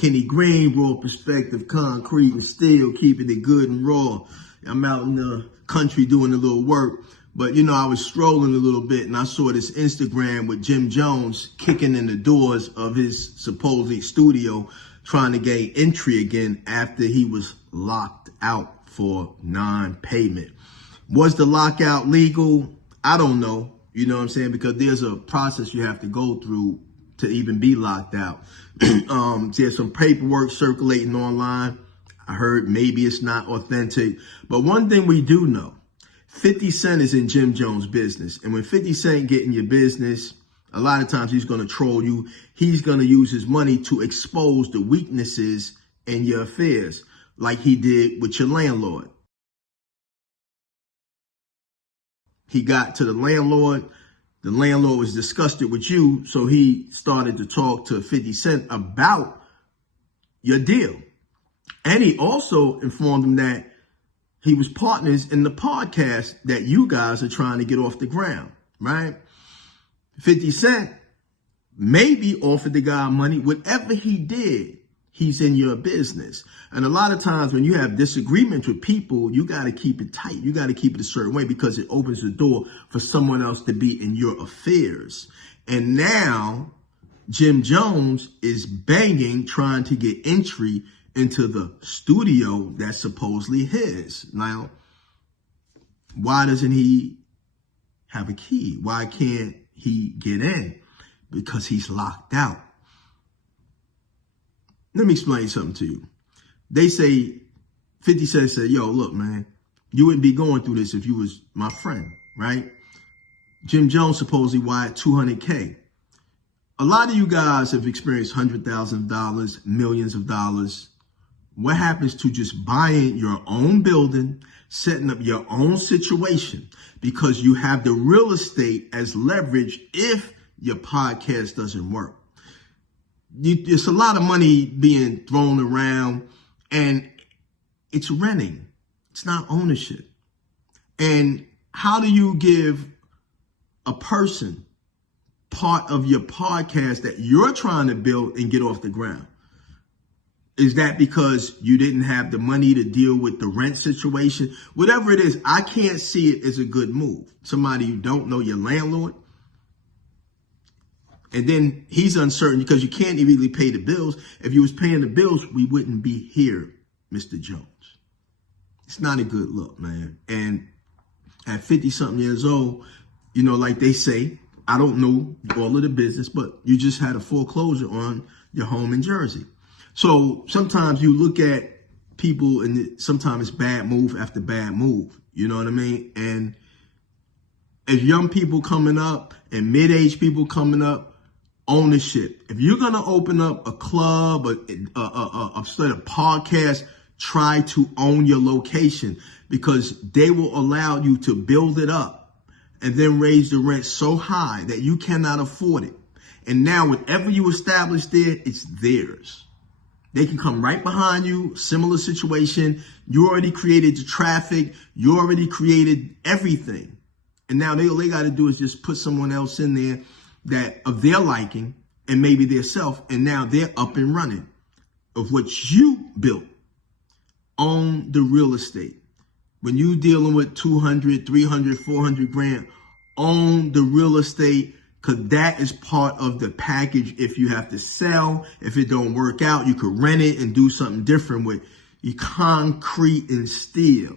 Kenny Green, Raw Perspective, Concrete and Steel, keeping it good and raw. I'm out in the country doing a little work. But, you know, I was strolling a little bit and I saw this Instagram with Jim Jones kicking in the doors of his supposed studio trying to gain entry again after he was locked out for non-payment. Was the lockout legal? I don't know. You know what I'm saying? Because there's a process you have to go through to even be locked out. There's some paperwork circulating online. I heard maybe it's not authentic. But one thing we do know, 50 Cent is in Jim Jones' business. And when 50 Cent get in your business, a lot of times he's going to troll you. He's going to use his money to expose the weaknesses in your affairs, like he did with your landlord. He got to the landlord was disgusted with you, so he started to talk to 50 Cent about your deal. And he also informed him that he was partners in the podcast that you guys are trying to get off the ground, right? 50 Cent maybe offered the guy money. Whatever he did, he's in your business. And a lot of times when you have disagreements with people, you got to keep it tight. You got to keep it a certain way because it opens the door for someone else to be in your affairs. And now Jim Jones is banging, trying to get entry into the studio that's supposedly his. Now, why doesn't he have a key? Why can't he get in? Because he's locked out. Let me explain something to you. They say, 50 Cent said, yo, look, man, you wouldn't be going through this if you was my friend, right? Jim Jones supposedly wired $200K. A lot of you guys have experienced $100,000, millions of dollars. What happens to just buying your own building, setting up your own situation because you have the real estate as leverage if your podcast doesn't work? It's a lot of money being thrown around and it's renting. It's not ownership. And how do you give a person part of your podcast that you're trying to build and get off the ground? Is that because you didn't have the money to deal with the rent situation? Whatever it is, I can't see it as a good move. Somebody you don't know, your landlord, and then he's uncertain because you can't really pay the bills. If you was paying the bills, we wouldn't be here, Mr. Jones. It's not a good look, man. And at 50-something years old, you know, like they say, I don't know all of the business, but you just had a foreclosure on your home in Jersey. So sometimes you look at people and sometimes it's bad move after bad move. You know what I mean? And as young people coming up and mid-age people coming up, ownership. If you're going to open up a club, a podcast, try to own your location because they will allow you to build it up and then raise the rent so high that you cannot afford it. And now whatever you establish there, it's theirs. They can come right behind you, similar situation. You already created the traffic. You already created everything. And now all they got to do is just put someone else in there that of their liking and maybe their self, and now they're up and running of what you built. Own the real estate. When you dealing with 200, 300, 400 grand, own the real estate because that is part of the package. If you have to sell, if it don't work out, you could rent it and do something different with your concrete and steel.